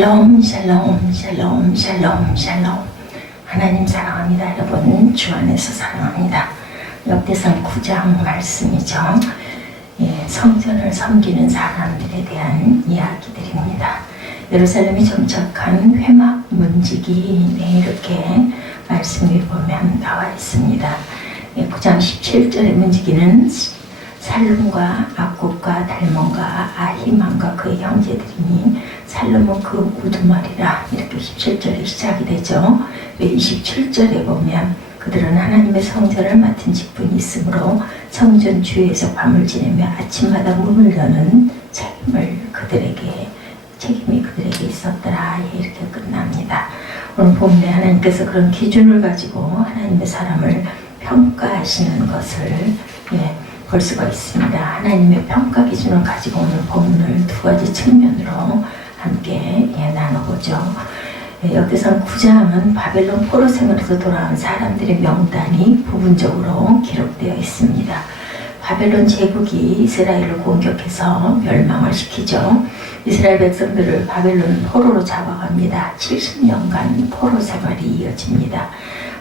샬롬 샬롬 샬롬 샬롬 샬롬. 하나님 사랑합니다. 여러분 주 안에서 사랑합니다. 역대상 9장 말씀이죠. 성전을 섬기는 사람들에 대한 이야기들입니다. 예루살렘이 정착한 회막 문지기 이렇게 말씀을 보면 나와 있습니다. 9장 17절의 문지기는 살룸과 악굽과 달몬과 아히만과 그의 형제들이니 살룸은 그 우두머리라. 이렇게 17절에 시작이 되죠. 27절에 보면 그들은 하나님의 성전을 맡은 직분이 있으므로 성전 주위에서 밤을 지내며 아침마다 문을 여는 책임이 그들에게 있었더라. 이렇게 끝납니다. 오늘 본문에 하나님께서 그런 기준을 가지고 하나님의 사람을 평가하시는 것을 볼 수가 있습니다. 하나님의 평가 기준을 가지고 오늘 본문을 두 가지 측면으로 함께 나눠보죠. 역대상 9장은 바벨론 포로 생활에서 돌아온 사람들의 명단이 부분적으로 기록되어 있습니다. 바벨론 제국이 이스라엘을 공격해서 멸망을 시키죠. 이스라엘 백성들을 바벨론 포로로 잡아갑니다. 70년간 포로 생활이 이어집니다.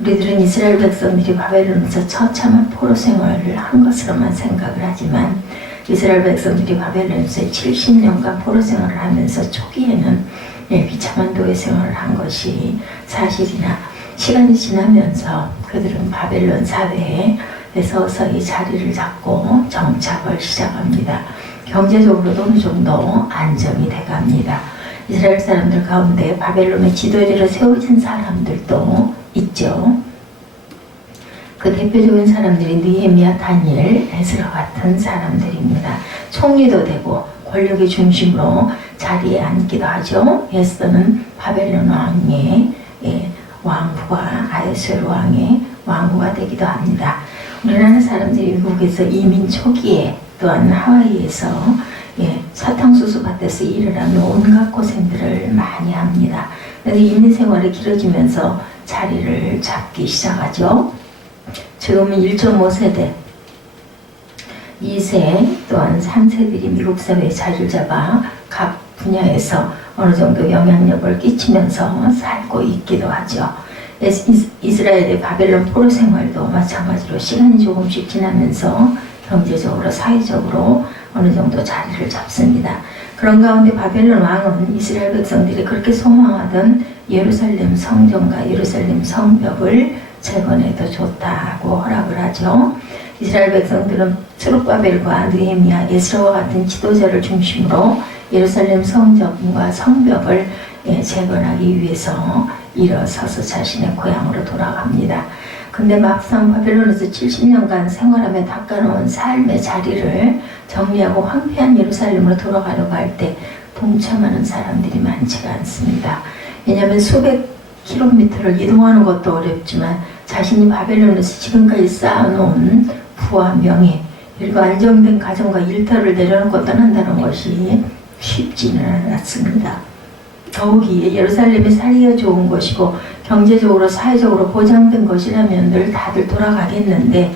우리들은 이스라엘 백성들이 바벨론에서 처참한 포로 생활을 한 것으로만 생각을 하지만 이스라엘 백성들이 바벨론에서 70년간 포로 생활을 하면서 초기에는 비참한 노예 생활을 한 것이 사실이나 시간이 지나면서 그들은 바벨론 사회에 서서히 자리를 잡고 정착을 시작합니다. 경제적으로도 어느 정도 안정이 돼갑니다. 이스라엘 사람들 가운데 바벨론의 지도자로 세워진 사람들도 있죠. 그 대표적인 사람들이 느헤미야, 다니엘, 에스라 같은 사람들입니다. 총리도 되고 권력의 중심으로 자리에 앉기도 하죠. 에스더는 바벨론 왕의 왕후가 아하수에로 왕의 왕후가 되기도 합니다. 우리나라 사람들이 미국에서 이민 초기에 또한 하와이에서 사탕수수 밭에서 일을 하며 온갖 고생들을 많이 합니다. 그래서 이민 생활이 길어지면서 자리를 잡기 시작하죠. 지금은 1.5세대, 2세 또한 3세들이 미국 사회에 자리를 잡아 각 분야에서 어느 정도 영향력을 끼치면서 살고 있기도 하죠. 이스라엘의 바벨론 포로 생활도 마찬가지로 시간이 조금씩 지나면서 경제적으로 사회적으로 어느 정도 자리를 잡습니다. 그런 가운데 바벨론 왕은 이스라엘 백성들이 그렇게 소망하던 예루살렘 성전과 예루살렘 성벽을 재건해도 좋다고 허락을 하죠. 이스라엘 백성들은 스룹바벨과 느헤미야, 에스라와 같은 지도자를 중심으로 예루살렘 성전과 성벽을 재건하기 위해서 일어서서 자신의 고향으로 돌아갑니다. 근데 막상 바벨론에서 70년간 생활하며 닦아놓은 삶의 자리를 정리하고 황폐한 예루살렘으로 돌아가려고 할 때 동참하는 사람들이 많지가 않습니다. 왜냐하면 수백 킬로미터를 이동하는 것도 어렵지만 자신이 바벨론에서 지금까지 쌓아놓은 부와 명예 그리고 안정된 가정과 일터를 내려놓고 떠난다는 것이 쉽지는 않았습니다. 더욱이 예루살렘이 살기가 좋은 것이고 경제적으로 사회적으로 보장된 것이라면 늘 다들 돌아가겠는데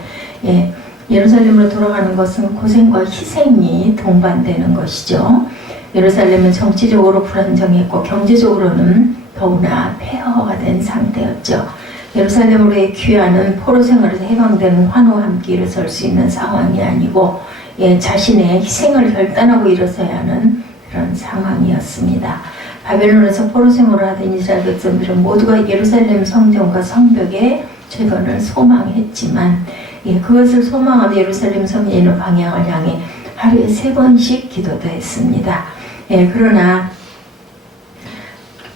예루살렘으로 돌아가는 것은 고생과 희생이 동반되는 것이죠. 예루살렘은 정치적으로 불안정했고 경제적으로는 더구나 폐허가 된 상태였죠. 예루살렘으로의 귀환은 포로 생활에서 해방되는 환호와 함께 일어설 수 있는 상황이 아니고 자신의 희생을 결단하고 일어서야 하는 그런 상황이었습니다. 바벨론에서 포로 생활을 하던 이스라엘 백성들은 모두가 예루살렘 성전과 성벽의 재건을 소망했지만 그것을 소망하며 예루살렘 성전에 있는 방향을 향해 하루에 3번씩 기도도 했습니다. 그러나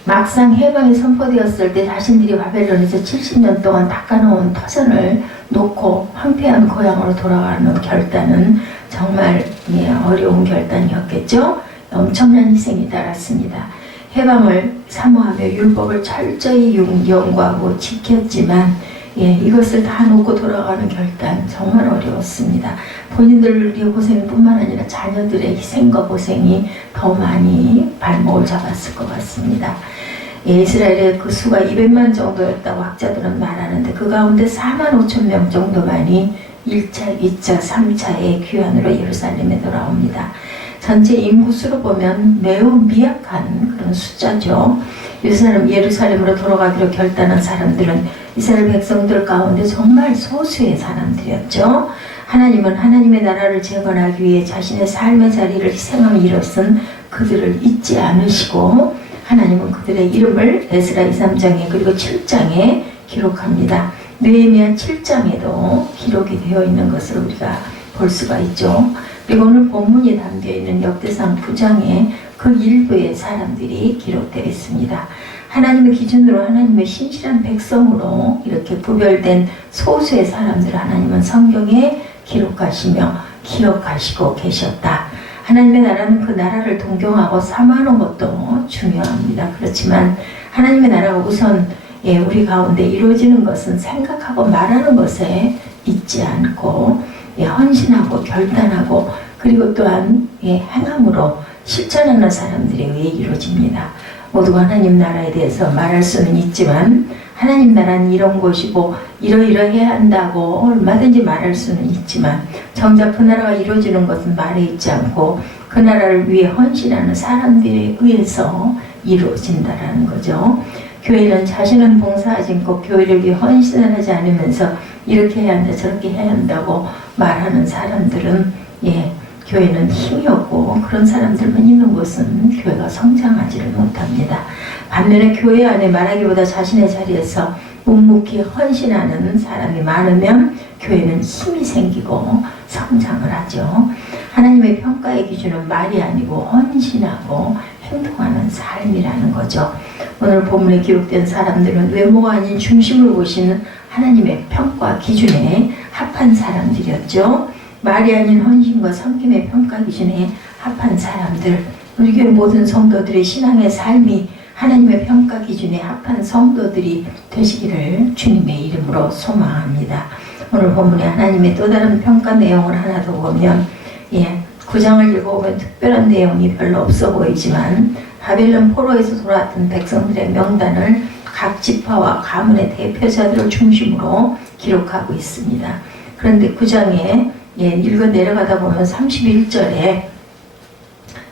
막상 해방이 선포되었을 때 자신들이 바벨론에서 70년 동안 닦아놓은 터전을 놓고 황폐한 고향으로 돌아가는 결단은 정말 어려운 결단이었겠죠. 엄청난 희생이 따랐습니다. 해방을 사모하며 율법을 철저히 연구하고 지켰지만 이것을 다 놓고 돌아가는 결단 정말 어려웠습니다. 본인들의 고생뿐만 아니라 자녀들의 희생과 고생이 더 많이 발목을 잡았을 것 같습니다. 이스라엘의 그 수가 200만 정도였다고 학자들은 말하는데 그 가운데 4만 5천 명 정도만이 1차, 2차, 3차의 귀환으로 예루살렘에 돌아옵니다. 전체 인구수로 보면 매우 미약한 그런 숫자죠. 예루살렘으로 돌아가기로 결단한 사람들은 이스라엘 백성들 가운데 정말 소수의 사람들이었죠. 하나님은 하나님의 나라를 재건하기 위해 자신의 삶의 자리를 희생하며 일었은 그들을 잊지 않으시고 하나님은 그들의 이름을 에스라 2, 3장에 그리고 7장에 기록합니다. 느헤미야 7장에도 기록이 되어 있는 것을 우리가 볼 수가 있죠. 그리고 오늘 본문이 담겨있는 역대상 9장에 그 일부의 사람들이 기록되어 있습니다. 하나님의 기준으로 하나님의 신실한 백성으로 이렇게 구별된 소수의 사람들을 하나님은 성경에 기록하시며 기억하시고 계셨다. 하나님의 나라는 그 나라를 동경하고 사모하는 것도 중요합니다. 그렇지만 하나님의 나라가 우선 우리 가운데 이루어지는 것은 생각하고 말하는 것에 있지 않고 헌신하고 결단하고 그리고 또한 행함으로 실천하는 사람들에 의해 이루어집니다. 모두가 하나님 나라에 대해서 말할 수는 있지만 하나님 나라는 이런 곳이고 이러이러해야 한다고 얼마든지 말할 수는 있지만 정작 그 나라가 이루어지는 것은 말에 있지 않고 그 나라를 위해 헌신하는 사람들에 의해서 이루어진다라는 거죠. 교회는 자신은 봉사하지 않고 교회를 위해 헌신을 하지 않으면서 이렇게 해야 한다 저렇게 해야 한다고 말하는 사람들은 교회는 힘이 없고 그런 사람들만 있는 곳은 교회가 성장하지를 못합니다. 반면에 교회 안에 말하기보다 자신의 자리에서 묵묵히 헌신하는 사람이 많으면 교회는 힘이 생기고 성장을 하죠. 하나님의 평가의 기준은 말이 아니고 헌신하고 행동하는 삶이라는 거죠. 오늘 본문에 기록된 사람들은 외모가 아닌 중심을 보시는 하나님의 평가 기준에 합한 사람들이었죠. 말이 아닌 헌신과 섬김의 평가 기준에 합한 사람들, 우리 교회 모든 성도들의 신앙의 삶이 하나님의 평가 기준에 합한 성도들이 되시기를 주님의 이름으로 소망합니다. 오늘 본문에 하나님의 또 다른 평가 내용을 하나 더 보면 9장을 읽어보면 특별한 내용이 별로 없어 보이지만 바벨론 포로에서 돌아왔던 백성들의 명단을 각 지파와 가문의 대표자들을 중심으로 기록하고 있습니다. 그런데 9장에 읽어 내려가다 보면 31절에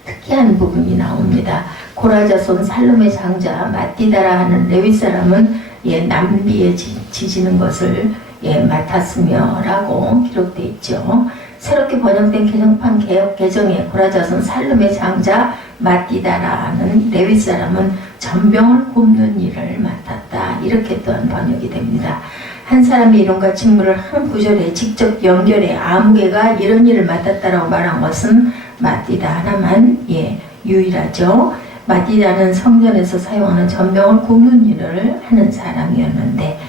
특이한 부분이 나옵니다. 고라자손 살룸의 장자 마띠다라 하는 레위 사람은 남비에 지지는 것을 맡았으며 라고 기록되어 있죠. 새롭게 번역된 개정판 개혁 개정에 고라자손 살룸의 장자 마띠다라는 레위 사람은 전병을 굽는 일을 맡았다. 이렇게 또한 번역이 됩니다. 한 사람의 이름과 직무를 한 구절에 직접 연결해 아무개가 이런 일을 맡았다라고 말한 것은 마띠다 하나만 유일하죠. 마띠다는 성전에서 사용하는 전병을 굽는 일을 하는 사람이었는데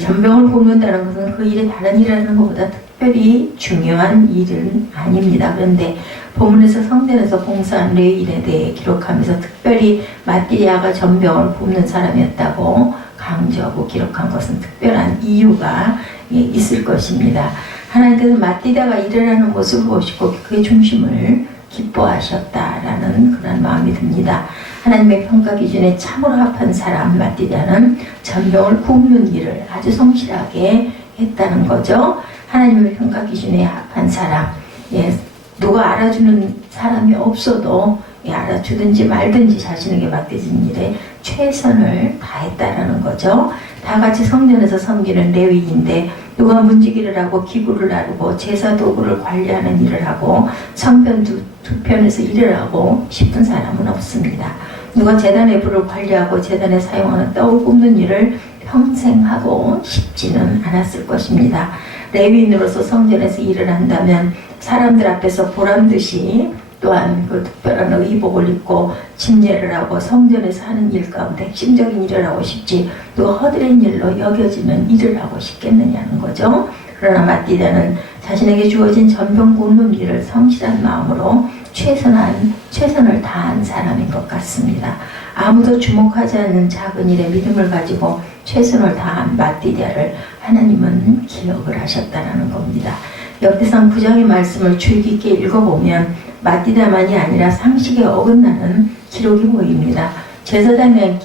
전병을 굽는다는 것은 그 일이 다른 일을 하는 것보다 특별히 중요한 일은 아닙니다. 그런데 본문에서 성전에서 봉사한 레위인에 대해 기록하면서 특별히 마띠다가 전병을 굽는 사람이었다고 강조하고 기록한 것은 특별한 이유가 있을 것입니다. 하나님께서 마띠다가 일을 하는 모습을 보시고 그의 중심을 기뻐하셨다라는 그런 마음이 듭니다. 하나님의 평가 기준에 참으로 합한 사람 마띠다는 전병을 굽는 일을 아주 성실하게 했다는 거죠. 하나님의 평가 기준에 합한 사람, 누가 알아주는 사람이 없어도 알아주든지 말든지 자신에게 맡겨진 일에 최선을 다했다라는 거죠. 다 같이 성전에서 섬기는 레위인데 누가 문지기를 하고 기구를 나르고 제사 도구를 관리하는 일을 하고 성전 두 편에서 일을 하고 싶은 사람은 없습니다. 누가 제단의 불을 관리하고 제단에 사용하는 떡을 굽는 일을 평생 하고 싶지는 않았을 것입니다. 레위인으로서 성전에서 일을 한다면 사람들 앞에서 보란듯이 또한 그 특별한 의복을 입고 침례를 하고 성전에서 하는 일 가운데 핵심적인 일을 하고 싶지 또 허드렛 일로 여겨지는 일을 하고 싶겠느냐는 거죠. 그러나 마띠다는 자신에게 주어진 전병 굽는 일을 성실한 마음으로 최선을 다한 사람인 것 같습니다. 아무도 주목하지 않는 작은 일에 믿음을 가지고 최선을 다한 마띠다를 하나님은 기억을 하셨다는 겁니다. 역대상 9장의 말씀을 주의 깊게 읽어보면 마띠다만이 아니라 상식에 어긋나는 기록이 보입니다. 제사장에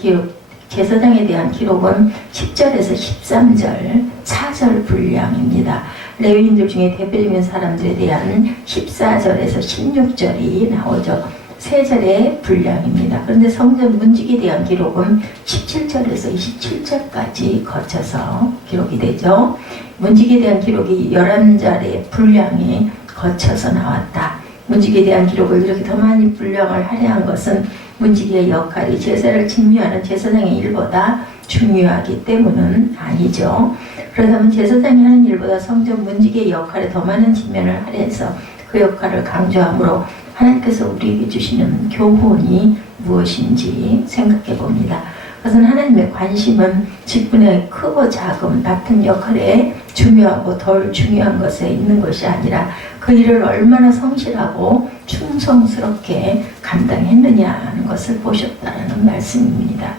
대한 기록은 10절에서 13절 4절 분량입니다. 레위인들 중에 대표적인 사람들에 대한 14절에서 16절이 나오죠. 세 절의 분량입니다. 그런데 성전 문지기에 대한 기록은 17절에서 27절까지 거쳐서 기록이 되죠. 문지기에 대한 기록이 11절의 분량이 거쳐서 나왔다. 문지기에 대한 기록을 이렇게 더 많이 분량을 할애한 것은 문지기의 역할이 제사를 증류하는 제사장의 일보다 중요하기 때문은 아니죠. 그렇다면 제사장이 하는 일보다 성전 문지기의 역할에 더 많은 측면을 할애해서 그 역할을 강조함으로 하나님께서 우리에게 주시는 교훈이 무엇인지 생각해 봅니다. 그것은 하나님의 관심은 직분의 크고 작음, 맡은 역할에 중요하고 덜 중요한 것에 있는 것이 아니라 그 일을 얼마나 성실하고 충성스럽게 감당했느냐 하는 것을 보셨다는 말씀입니다.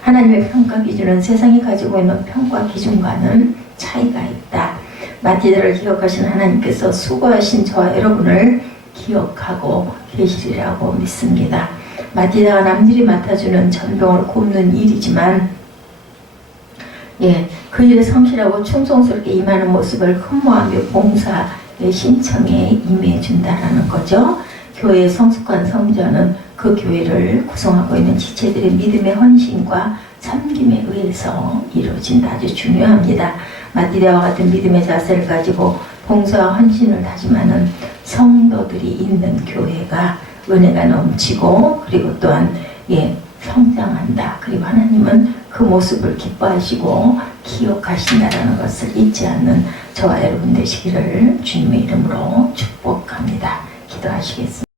하나님의 평가 기준은 세상이 가지고 있는 평가 기준과는 차이가 있다. 마티다를 기억하신 하나님께서 수고하신 저와 여러분을 기억하고 계시리라고 믿습니다. 마티다가 남들이 맡아주는 전병을 굽는 일이지만 그 일에 성실하고 충성스럽게 임하는 모습을 흠모하며 봉사의 신청에 임해준다라는 거죠. 교회의 성숙한 성전은 그 교회를 구성하고 있는 지체들의 믿음의 헌신과 섬김에 의해서 이루어진다. 아주 중요합니다. 마티다와 같은 믿음의 자세를 가지고 봉사와 헌신을 다짐하는 성도들이 있는 교회가 은혜가 넘치고 그리고 또한 성장한다. 그리고 하나님은 그 모습을 기뻐하시고 기억하신다라는 것을 잊지 않는 저와 여러분 되시기를 주님의 이름으로 축복합니다. 기도하시겠습니다.